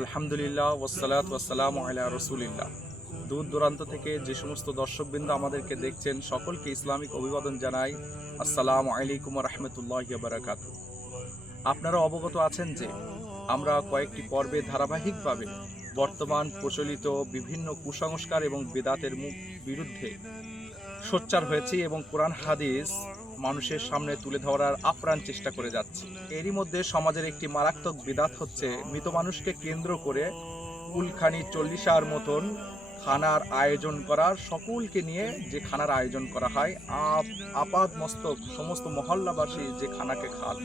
আলহামদুলিল্লাহ ওয়াসসালাতু ওয়াসসালামু আলা রাসূলিল্লাহ। দূর দূরান্ত থেকে যে সমস্ত দর্শকবৃন্দ আমাদেরকে দেখছেন সকলকে ইসলামিক অভিবাদন জানাই। আসসালামু আলাইকুম ওয়া রাহমাতুল্লাহি ওয়া বারাকাতুহু। আপনারা অবগত আছেন যে আমরা কয়েকটি পর্বে ধারাবাহিকভাবে বর্তমান প্রচলিত বিভিন্ন কুসংস্কার এবং বিদআতের বিরুদ্ধে সোচ্চার হয়েছি এবং কোরআন হাদিস মানুষের সামনে তুলে ধরার আপ্রাণ চেষ্টা করে যাচ্ছি। এরই মধ্যে সমাজের একটি মারাত্মক বিদআত হচ্ছে মৃত মানুষকে কেন্দ্র করে কুলখানি 40 মতন খানার আয়োজন করার, সকলকে নিয়ে যে খানার আয়োজন করা হয়, আপাদ মস্তক সমস্ত মহল্লাবাসী যে খানাকে খান।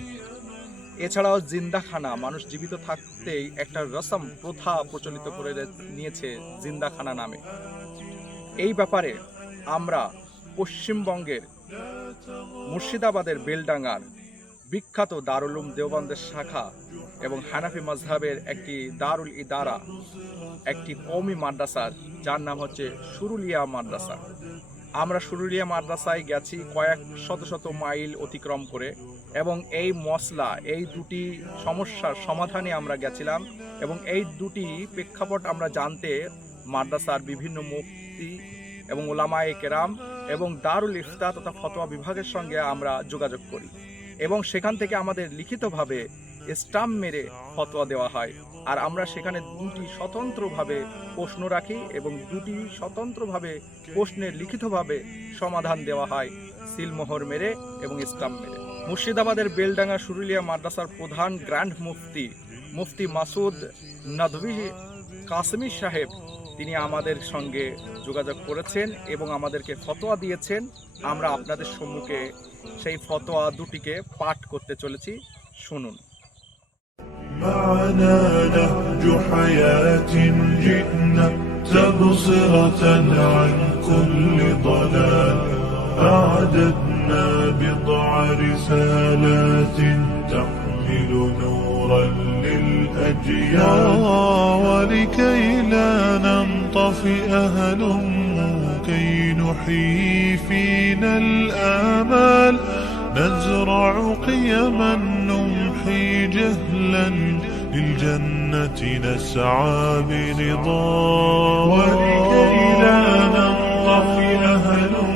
এছাড়াও জিন্দা খানা, মানুষ জীবিত থাকতেই একটা রসম প্রথা প্রচলিত করে নিয়েছে জিন্দা খানা নামে। এই ব্যাপারে আমরা পশ্চিমবঙ্গের মুর্শিদাবাদের বেলডাঙ্গার বিখ্যাত দারুল উলুম দেওবন্দের শাখা এবং হানাফি মাজহাবের একটি দারুল ইদারা, একটি কওমি মাদ্রাসার যার নাম হচ্ছে সুরুলিয়া মাদ্রাসা। আমরা সুরুলিয়া মাদ্রাসায় গেছি কয়েক শত শত মাইল অতিক্রম করে, এবং এই মসলা, এই দুটি সমস্যার সমাধানে আমরা গেছিলাম এবং এই দুটি প্রেক্ষাপট আমরা জানতে মাদ্রাসার বিভিন্ন মুফতি এবং ওলামায়ে কেরাম এবং দারুল ইফতা তথা ফতোয়া বিভাগের সঙ্গে আমরা যোগাযোগ করি, এবং সেখান থেকে আমাদের লিখিতভাবে স্টাম্প মেরে ফতোয়া দেওয়া হয়। আর আমরা সেখানে দুটি স্বতন্ত্রভাবে প্রশ্ন রাখি এবং দুটি স্বতন্ত্রভাবে প্রশ্নের লিখিতভাবে সমাধান দেওয়া হয় সিলমোহর মেরে এবং স্টাম্প মেরে। মুর্শিদাবাদের বেলডাঙ্গা সুরুলিয়া মাদ্রাসার প্রধান গ্র্যান্ড মুফতি মাসুদ নদভী কাসমি সাহেব, তিনি আমাদের সঙ্গে যোগাযোগ করেছেন এবং আমাদেরকে ফতোয়া দিয়েছেন। আমরা আপনাদের সম্মুখে সেই ফতোয়া দুটিকে পাঠ করতে চলেছি, শুনুন। معنا نهج حياة جئنا تبصرة عن كل ضلال أعددنا بضع رسالات تحمل نورا للأجيال ولكي لا ننطفئ هلموا كي نحيي فينا الآمال نزرع قيما نمحي جهلا للجنة نسعى برضا ولكي لا ننطفئ هلم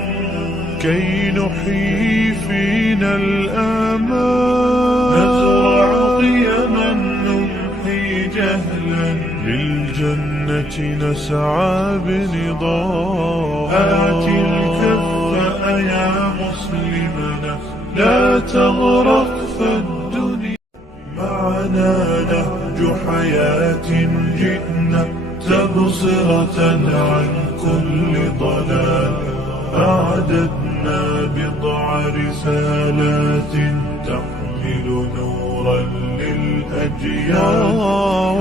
كي نحيي فينا الآمال نزرع قيما نمحي جهلا للجنة نسعى برضا آت الكف يا مسلمنا لا تغرق فالدنيا معنا نهج حياة جئنا تبصرة عن كل ضلال أعددنا بضع رسالات تحمل نورا للأجيال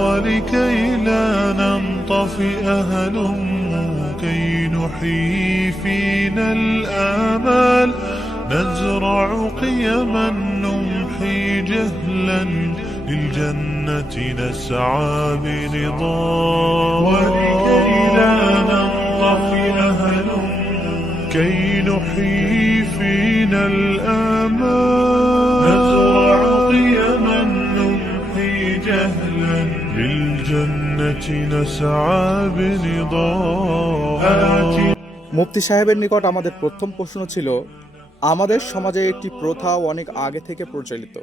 ولكي لا ننطفئ هلموا كي نحيي فينا الآمال نزرع قيما نمحي جهلا للجنة نسعى برضا ولكي لا ننطفئ هلم كي نحيي فينا الآمال نزرع قيما نمحي جهلا للجنة نسعى برضا মুফতি সাহেবের নিকট আমাদের প্রথম প্রশ্ন ছিল, আমাদের সমাজে একটি প্রথা অনেক আগে থেকে প্রচলিত,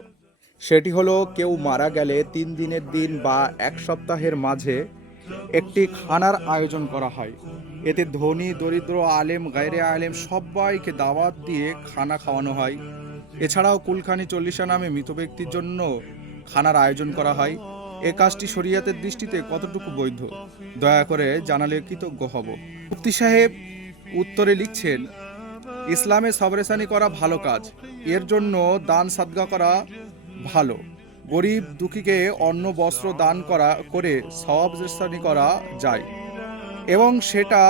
সেটি হলো কেউ মারা গেলে 3 দিনের দিন বা 1 সপ্তাহের মাঝে একটি খানার আয়োজন করা হয়। এতে ধনী দরিদ্র আলেম গায়রে আলেম সবাইকে দাওয়াত দিয়ে খানা খাওয়ানো হয়। এছাড়াও কুলখানি 40 নামে মৃত ব্যক্তির জন্য খানার আয়োজন করা হয়। এ কাজটি শরীয়তের দৃষ্টিতে কতটুকু বৈধ, দয়া করে জানালে কৃতজ্ঞ হব। মুফতি সাহেব উত্তরে লিখছেন, ইসলামে সবরেসানি করা ভালো কাজ, এর জন্য দান সাদকা করা ভালো। গরিব দুঃখীকে অন্ন বস্ত্র দান করে সওয়াবরেসানি করা যায়, এবং সেটা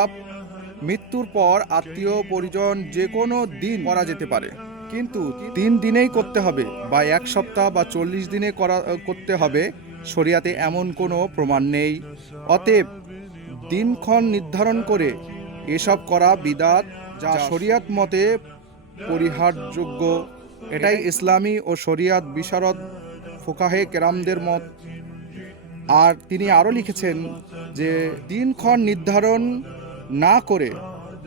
মৃত্যুর পর আত্মীয় পরিজন যে কোনো দিন করা যেতে পারে, কিন্তু 3 দিনেই করতে হবে বা 1 সপ্তাহ বা 40 দিনে করতে হবে, শরিয়াতে এমন কোনো প্রমাণ নেই। অতএব দিনক্ষণ নির্ধারণ করে এসব করা বিদআত, যা শরিয়াত মতে পরিহারযোগ্য। এটাই ইসলামী ও শরিয়াত বিশারদ ফুকাহে কেরামদের মত। আর তিনি আরও লিখেছেন যে দিনক্ষণ নির্ধারণ না করে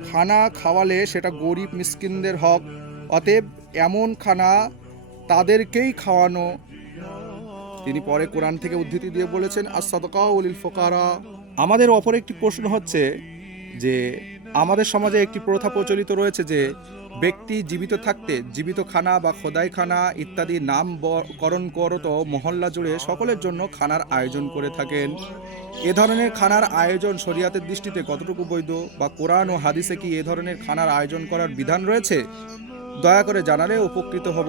খানা খাওয়ালে সেটা গরিব মিসকিনদের হক, অতএব এমন খানা তাদেরকেই খাওয়ানো। তিনি পরে কোরআন থেকে উদ্ধৃতি দিয়ে বলেছেন আস-সাদাকাউ লিল ফুকারা। আমাদের অপর একটি প্রশ্ন হচ্ছে যে আমাদের সমাজে একটি প্রথা প্রচলিত রয়েছে যে ব্যক্তি জীবিত থাকতে জীবিত খানা বা খোদাই খানা ইত্যাদি নামকরণ করত মহল্লা জুড়ে সকলের জন্য খানার আয়োজন করে থাকেন। এ ধরনের খানার আয়োজন শরিয়াতের দৃষ্টিতে কতটুকু বৈধ, বা কোরআন ও হাদিসে কি এ ধরনের খানার আয়োজন করার বিধান রয়েছে? দয়া করে জানালে উপকৃত হব।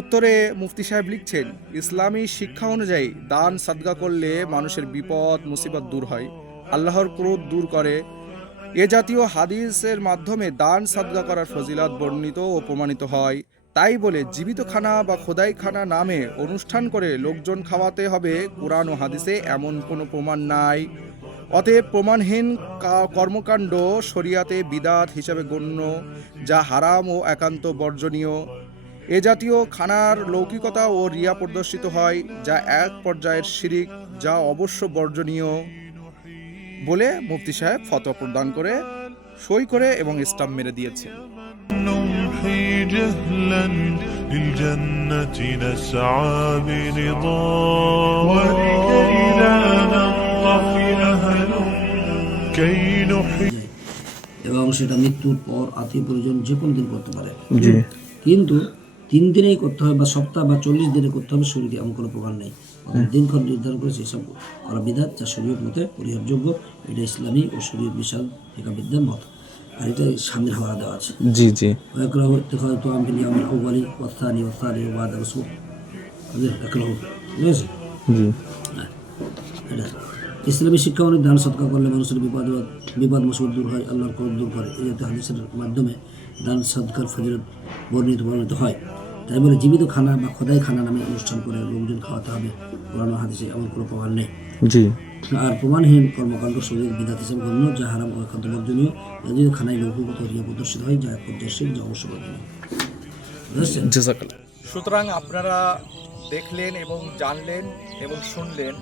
উত্তরে মুফতি সাহেব লিখছেন, ইসলামী শিক্ষা অনুযায়ী দান সাদকা করলে মানুষের বিপদ মুসিবত দূর হয়, আল্লাহর ক্রোধ দূর করে। এ জাতীয় হাদিসের মাধ্যমে দান সাদকা করার ফজিলত বর্ণিত ও প্রমাণিত হয়। তাই বলে জীবিত খানা বা খোদাই খানা নামে অনুষ্ঠান করে লোকজন খাওয়াতে হবে, কোরআন ও হাদিসে এমন কোনো প্রমাণ নাই। অতএব প্রমাণহীন কর্মকাণ্ড শরিয়াতে বিদাত হিসাবে গণ্য, যা হারাম ও একান্ত বর্জনীয়। এ জাতীয় খানার লৌকিকতা ও রিয়া প্রদর্শিত হয়, যা এক পর্যায়ের শিরিক, যা অবশ্য বর্জনীয় বলে মুফতি সাহেব ফতোয়া প্রদান করে সই করে এবং স্টাম্প মেরে দিয়েছে। نمحي جهلا للجنة نسعى برضا ولكي لا ننطفئ أهل كي نحيي এবং সেটা মৃত্যুর পর আত্মীয় পরিজন যে কোনো দিন করতে পারে, কিন্তু 3 দিনেই করতে হবে বা সপ্তাহ বা 40 দিনে করতে হবে, শরীরে এমন কোনো প্রমাণ নেই। দিনক্ষণ নির্ধারণ করে সেসব করা বিধাত, যা শরীয়ত মতে পরিহারযোগ্য। এটা ইসলামী ও শরীয়ত বিশাল ফিকাহবিদদের মত। আর এটা সামনের হাওয়া দেওয়া আছে। জি জি। একরাহ ইত্তিখাযু তাআমিল ইয়াউমিল আউয়ালি ওয়াস সানি ওয়াস সালিস ওয়া বা'দা রাসূল। একরাহ ঠিক আছে? জি। এটা ইসলামী শিক্ষা অনুযায়ী দান সদকা করলে মানুষের বিপদ মুসিবত দূর হয়, আল্লাহর ক্রোধ দূর করে। এই জাতীয় হাদিসের মাধ্যমে দান সদকার ফজিলত বর্ণিত হয়। তাই বলে জীবিত খানা বা খোদাই খানা নামে অনুষ্ঠান করে লোকজন খাওয়াতে হবে, কোরআন ও হাদিসে এমন কোনো প্রমাণ নেই। জি। আর প্রমাণহীন কর্মকাণ্ড শরীর বিধাত হিসেবে গণ্য, যা হারাম ও একান্ত বর্জনীয়। এদিকে খানায় লৌকিকতা রিয়া প্রদর্শিত হয়, যা এক পর্যায়ের শিরক, যা অবশ্য বর্জনীয়। বুঝেছেন? জাযাকাল্লাহ। সুতরাং আপনারা দেখলেন এবং জানলেন এবং শুনলেন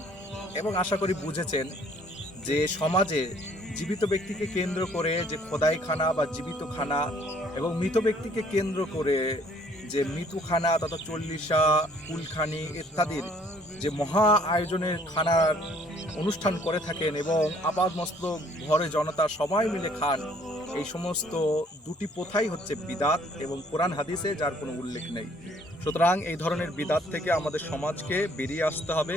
এবং আশা করি বুঝেছেন যে সমাজে জীবিত ব্যক্তিকে কেন্দ্র করে যে খোদাই খানা বা জীবিত খানা এবং মৃত ব্যক্তিকে কেন্দ্র করে যে মৃত্যুখানা তথা চল্লিশা, কুলখানি ইত্যাদির যে মহা আয়োজনের খানার অনুষ্ঠান করে থাকেন এবং আপাদ মস্তক ঘরে জনতা সবাই মিলে খান, এই সমস্ত দুটি প্রথাই হচ্ছে বিদাত এবং কোরআন হাদিসে যার কোনো উল্লেখ নেই। সুতরাং এই ধরনের বিদাত থেকে আমাদের সমাজকে বেরিয়ে আসতে হবে,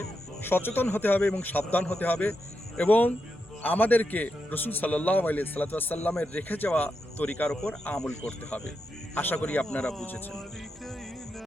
সচেতন হতে হবে এবং সাবধান হতে হবে এবং আমাদেরকে রাসূল সাল্লাল্লাহু আলাইহি সাল্লামের রেখে যাওয়া তরিকার উপর আমল করতে হবে। আশা করি আপনারা বুঝেছেন।